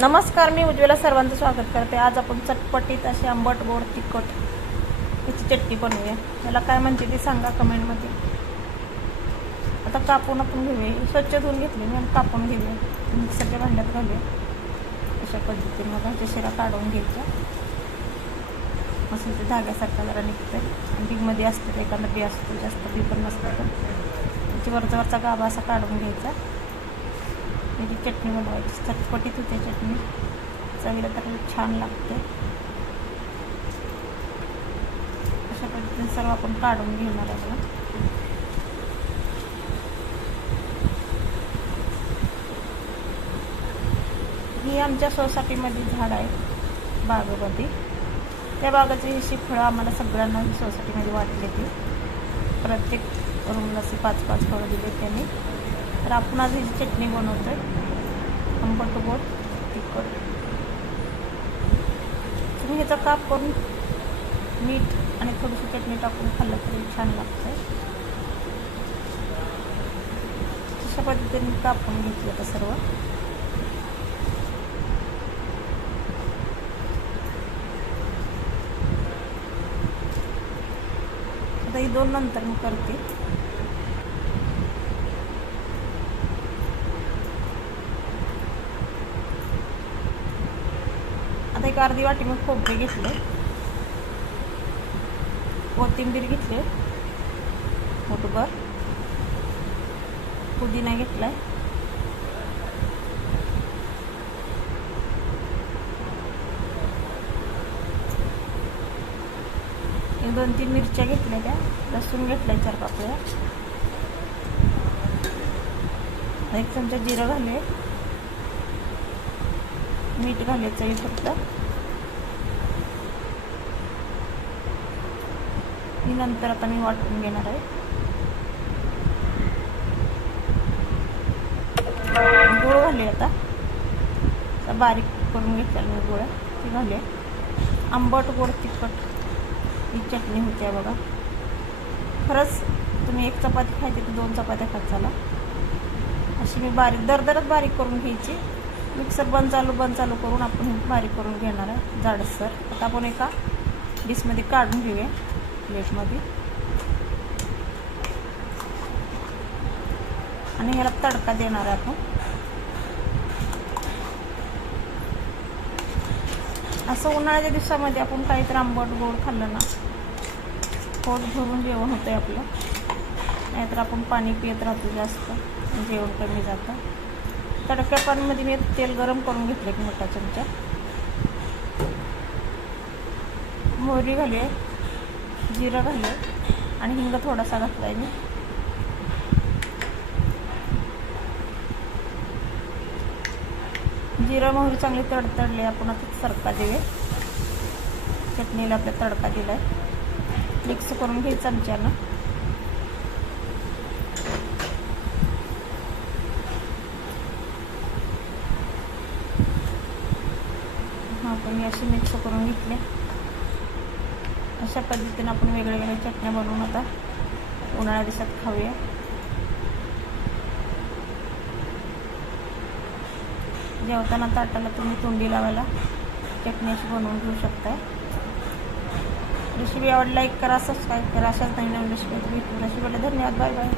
नमस्कार मी उज्ज्वला सर्वांचं स्वागत करते. आज आपण चटपटीत अशी आंबट गोड तिखट याची चटणी बनवूया. मला काय म्हणते ती सांगा कमेंटमध्ये. आता कापून आपण घेऊया. स्वच्छ धुवून घेतली मी आणि कापून घेऊया. मिक्सरच्या भांड्यात घालूया. अशा पद्धतीने मग ह्याच्या शिरा काढून घ्यायच्या असं ते धाग्यासारखा जरा निघतं आणि बीमध्ये असतं एखादा बी असतो जास्त बी पण नसतं. तर त्याची वरचा वरचा गाभा असा काढून घ्यायचा. त्याची चटणी बनवायची. चटपटीत होते चटणी. चवीला तर छान लागते. अशा पद्धतीने सर्व आपण काढून घेणार आहोत. ही आमच्या सोसायटीमध्ये झाड आहे. बागेमध्ये. त्या बागाची अशी फळं आम्हाला सगळ्यांना ही सोसायटीमध्ये वाटली ती प्रत्येक रूमला असे पाच पाच फळं दिले त्यांनी. तर आपण आज ही चटणी बनवतो आहे आंबट गोड तिखट तुम्ही ह्याचा काप करून मीठ आणि थोडीशी चटणी टाकून खाल्लं तरी छान लागतं अशा पद्धतीने कापून घेतलं होतं सर्व. आता ही दोन नंतर मी करते. आता एक अर्धी वाटी मग खोबरे घेतले. कोथिंबीर घेतले. मोठभर पुदिना घेतलाय एक दोन तीन मिरच्या घेतलेल्या लसूण घेतलाय चार पाकळ्या एक चमचा जिरं घाले मीठ घालायचं आहे फक्त. ही नंतर आता मी वाटून घेणार आहे. गोळ घाले आता. आता बारीक करून घेतल्या मी गोळ्या. ती घाले आंबट गोड तिखट ही चटणी होते बघा. खरंच तुम्ही एक चपाती खायची तर दोन चपात्या खात झाला अशी मी बारीक दरदरच बारीक करून घ्यायची. मिक्सर बंद चालू बंद चालू करून आपण बारीक करून घेणार आहे जाडसर. आता आपण एका डिशमध्ये काढून घेऊया प्लेटमध्ये. आणि ह्याला तडका देणार आहे आपण. असं उन्हाळ्याच्या दिवसामध्ये आपण काहीतरी आंबट गोड खाल्लं ना पोट भरून जेवण होतं आपलं. नाहीतर आपण पाणी पित राहतो जास्त जेवण कमी जातं. तडक्या पाणीमध्ये मी तेल गरम करून घेतलं एक मोठा चमचा. मोहरी घाले जिरं घाले आणि हिंग थोडासा घातला आहे मी. जिरं मोहरी चांगली तडतडली आपण आता तडका देऊया. चटणीला आपल्या तडका दिला आहे मिक्स करून घे चमच्यानं. आपण मी अशी मिक्स करून घेतले अशा पद्धतीने आपण वेगळ्या वेगळ्या चटण्या बनवून आता उन्हाळ्या दिवसात खाऊया. जेवताना ताटाला तुम्ही तोंडी लावायला चटणी अशी बनवून घेऊ शकताय. रेसिपी आवड लाईक करा सबस्क्राईब करा. अशाच नवीन नवीन रेसिपी भेटू रेसिपीला धन्यवाद बाय बाय